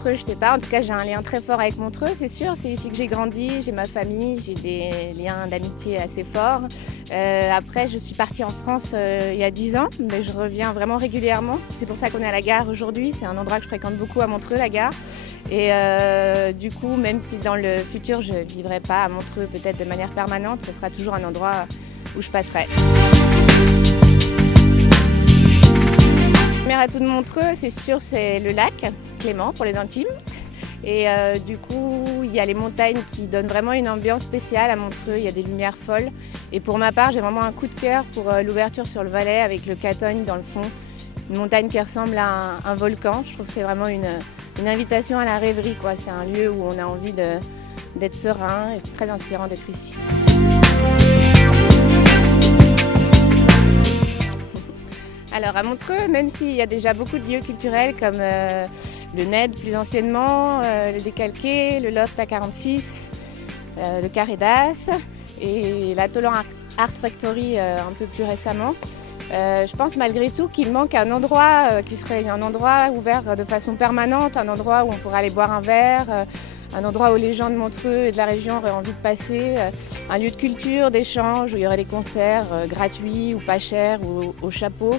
Montreux, je sais pas. En tout cas, j'ai un lien très fort avec Montreux, c'est sûr. C'est ici que j'ai grandi, j'ai ma famille, j'ai des liens d'amitié assez forts. Après, je suis partie en France il y a 10 ans, mais je reviens vraiment régulièrement. C'est pour ça qu'on est à la gare aujourd'hui. C'est un endroit que je fréquente beaucoup à Montreux, la gare. Et du coup, même si dans le futur, je ne vivrai pas à Montreux peut-être de manière permanente, ce sera toujours un endroit où je passerai. Le premier atout de Montreux, c'est sûr, c'est le lac Clément pour les intimes. Et du coup, il y a les montagnes qui donnent vraiment une ambiance spéciale à Montreux. Il y a des lumières folles. Et pour ma part, j'ai vraiment un coup de cœur pour l'ouverture sur le Valais avec le Catogne dans le fond. Une montagne qui ressemble à un volcan. Je trouve que c'est vraiment une invitation à la rêverie, quoi. C'est un lieu où on a envie d'être serein et c'est très inspirant d'être ici. Alors à Montreux, même s'il y a déjà beaucoup de lieux culturels comme le NED plus anciennement, le Décalqué, le Loft A46, le Carré d'As et l'Atollan Art Factory un peu plus récemment, je pense malgré tout qu'il manque un endroit qui serait un endroit ouvert de façon permanente, un endroit où on pourrait aller boire un verre, un endroit où les gens de Montreux et de la région auraient envie de passer, un lieu de culture, d'échange, où il y aurait des concerts gratuits ou pas chers ou au chapeau.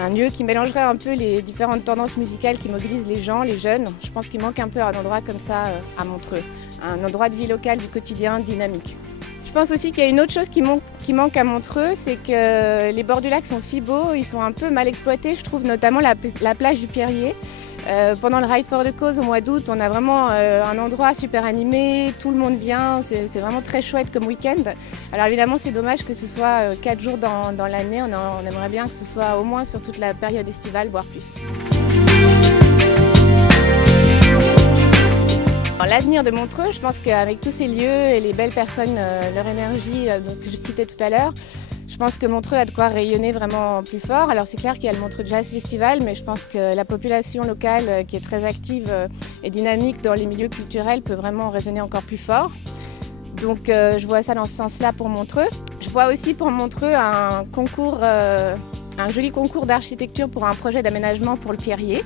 Un lieu qui mélangerait un peu les différentes tendances musicales qui mobilisent les gens, les jeunes. Je pense qu'il manque un peu un endroit comme ça à Montreux, un endroit de vie locale du quotidien dynamique. Je pense aussi qu'il y a une autre chose qui manque à Montreux, c'est que les bords du lac sont si beaux, ils sont un peu mal exploités, je trouve, notamment la plage du Pierrier. Pendant le Ride for the Cause au mois d'août, on a vraiment un endroit super animé, tout le monde vient, c'est vraiment très chouette comme week-end. Alors évidemment c'est dommage que ce soit 4 jours dans l'année, on aimerait bien que ce soit au moins sur toute la période estivale, voire plus. L'avenir de Montreux, je pense qu'avec tous ces lieux et les belles personnes, leur énergie que je citais tout à l'heure, je pense que Montreux a de quoi rayonner vraiment plus fort. Alors c'est clair qu'il y a le Montreux Jazz Festival, mais je pense que la population locale qui est très active et dynamique dans les milieux culturels peut vraiment résonner encore plus fort. Donc je vois ça dans ce sens-là pour Montreux. Je vois aussi pour Montreux un joli concours d'architecture pour un projet d'aménagement pour le Pierrier.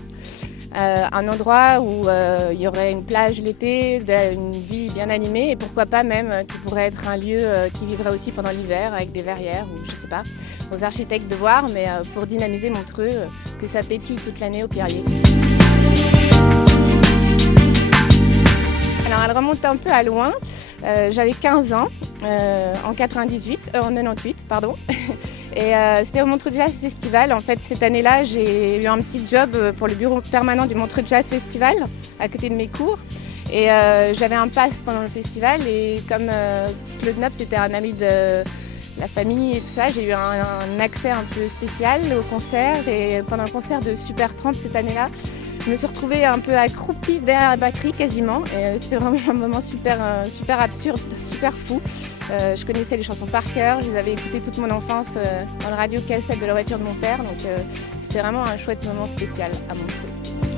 Un endroit où il y aurait une plage l'été, une vie bien animée et pourquoi pas même qui pourrait être un lieu qui vivrait aussi pendant l'hiver avec des verrières ou je sais pas, aux architectes de voir, mais pour dynamiser Montreux, que ça pétille toute l'année au Pierrier. Alors elle remonte un peu à loin. J'avais 15 ans en 98, pardon. Et c'était au Montreux Jazz Festival. En fait, cette année-là, j'ai eu un petit job pour le bureau permanent du Montreux Jazz Festival, à côté de mes cours. Et j'avais un pass pendant le festival. Et comme Claude Nop, c'était un ami de la famille et tout ça, j'ai eu un accès un peu spécial au concert. Et pendant le concert de Supertramp cette année-là, je me suis retrouvée un peu accroupie derrière la batterie quasiment. Et c'était vraiment un moment super absurde, super fou. Je connaissais les chansons par cœur, je les avais écoutées toute mon enfance dans le radio cassette de la voiture de mon père. Donc c'était vraiment un chouette moment spécial à Montreux.